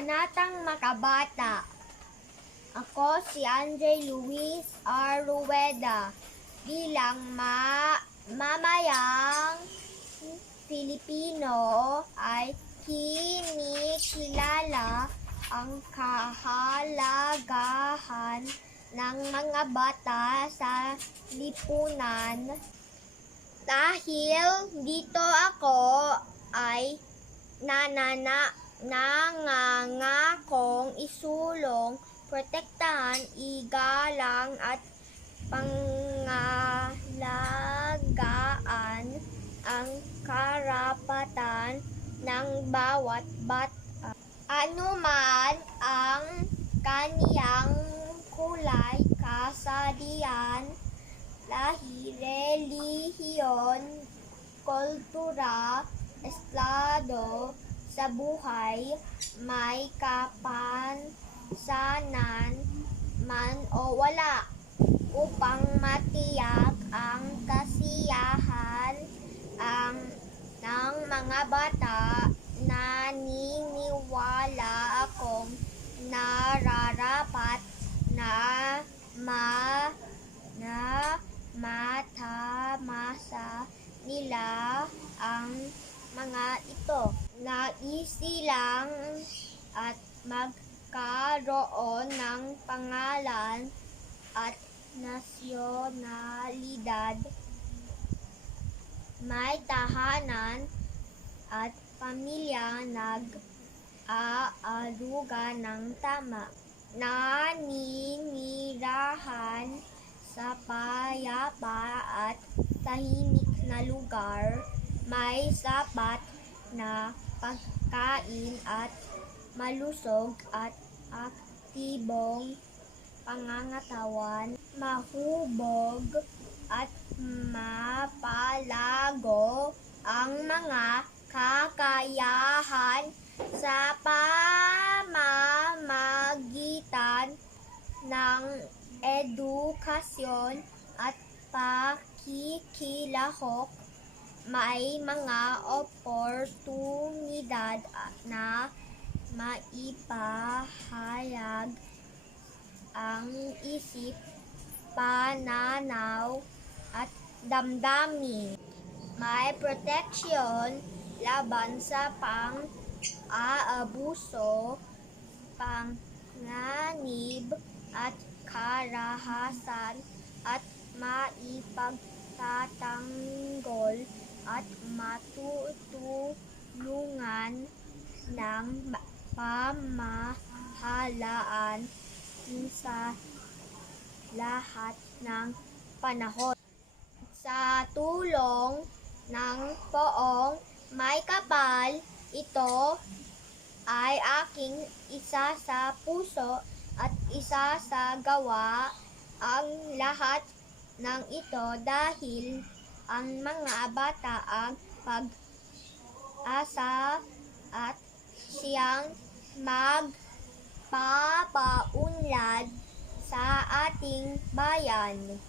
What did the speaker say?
Kabanatang Makabata. Ako si Andre Luis R. Rueda bilang mamayang Filipino ay kinikilala ang kahalagahan ng mga bata sa lipunan. Dahil dito ako ay nangangakong isulong, protektahan, igalang at pangalagaan ang karapatan ng bawat bata. Anuman ang kaniyang kulay, kasarian, lahi, relihiyon, kultura, estado sa buhay, may kapansanan man o wala, upang matiyak ang kasiyahan ng mga bata. Naniniwala akong nararapat na matamasa nila ang mga ito. Naisilang at magkaroon ng pangalan at nasyonalidad, may tahanan at pamilya nag-aaruga ng tama, naninirahan sa payapa at tahimik na lugar, may sapat na pagkain at malusog at aktibong pangangatawan, mahubog at mapalago ang mga kakayahan sa pamamagitan ng edukasyon at pakikilahok. May mga oportunidad na maipahayag ang isip, pananaw at damdamin. May proteksyon laban sa pang-aabuso, panganib at karahasan, at maipagtatanggol at matutulungan ng pamahalaan sa lahat ng panahon. Sa tulong ng Poong May Kapal, ito ay aking isa sa puso at isa sa gawa. Ang lahat ng ito dahil ang mga bata ang pag-asa at siyang magpapaunlad sa ating bayan.